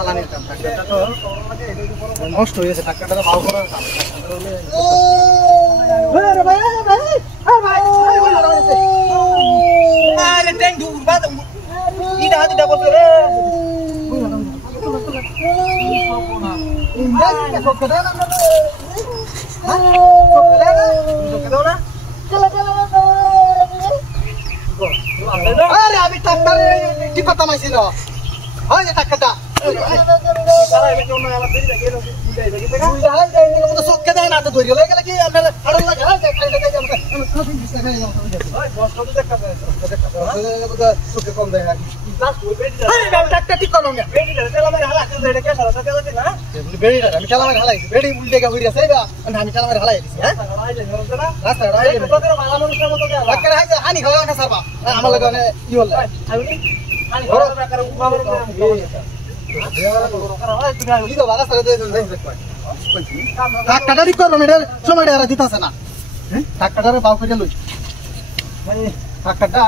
ফালানির কাম ট্রাক্টরটা তো নষ্ট হয়ে গেছে ট্রাক্টরটা তো ভালো করার কাম আরে ভাই আরে ট্যাঙ্ক ঢুক বাদ ইটা হাতিটা করতে রে ইন্দাজি সব কথা না হ্যাঁ সব কথা না চলো আরে আমি ট্রাক্টরে কি কথা মাইছিল হয় যে টাকাটা সারা এমনি কোন আমার দেরি লাগে না বুঝাই লাগে বুঝা হয় যায় না তো সব কেদা না তো ধরি লাগে কি আপনার আড়ন লাগে হয় খাইতে যাই আমরা সাথে দিতে খাই হয় বস কত দেখা যায় তো সুকে কম দেয় নাকি ক্লাস ওই বেডি আরে আমি টাকা ঠিক করলাম না বেডি তেলা মারি হালা তো এটা কে সারা সাথে লাগে না বেডি আমি তেলা মারি হালাই বেডি উল্টে গা হইরা যাইবা আমি তেলা মারি হালাই দিছি হ্যাঁ রাস্তা রাইলে তোদের ভালো মানুষের মতো দেয়া বাকি হাই হানি খাওয়া না সারবা আমার লাগে ই হল হানি ঘর প্রকার উমাবর টাকাটা ঠিক করলাম এটার সময়টা এরা দিতেছে না টাকাটারে বাউ করে লই টাকাটা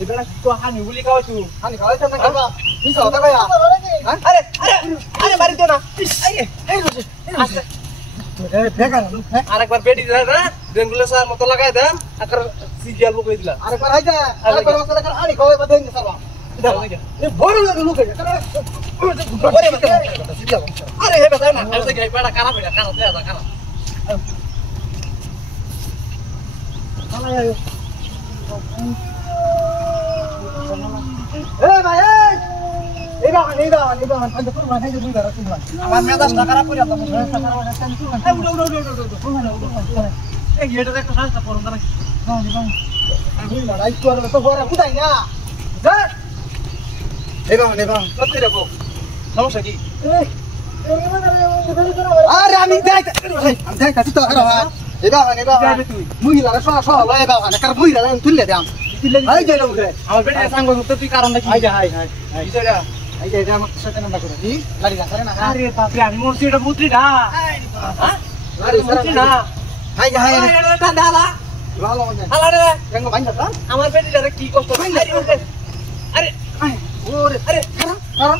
Ibarat itu hani uli kau tu. Hani kau itu nak apa? Bisa tak kaya? Are bari tu na. Begar. Arak bar bedi dah na. Denggulah sah motor lagai dah. Akar sigal buku itu lah. Arak bar aja. Arak bar masalah kan hani kau itu badan kesal. Ini baru lah dulu kerja. Are hebat tak na? Harus gaya pada karam ya, karam dia tak karam. Mana ya? ভাই anda kurban aja dulu darah kurban আমার মেজাজ না খারাপ করে দাও এই এটা একটা রাস্তা করুন না আমি লড়াই করব তো বড় কোথায় না যা নেবা কত রাখো সমস্যা কি আরে আমি দেখ কাটি তো নেবা মহিলারা সহ এবা না কার মহিলারা তুললে দাম হাই যাইলো উঠে আমার বেটা সাঙ্গ তো তুই কারণ নাকি হাই ইজরা এই যে এটা আমার সাথে নাম্বার করে দি গাড়ি রাখরে না আরে বাপ রে আমি মোর সিটা বুতরি না হ্যাঁ গাড়ি বুতরি না হাই ঠান্ডা হালা ভালো মজা হালা রে রঙ বাইন্দা আমার বেটিটারে কি কষ্ট আরে ওরে আরে কারণ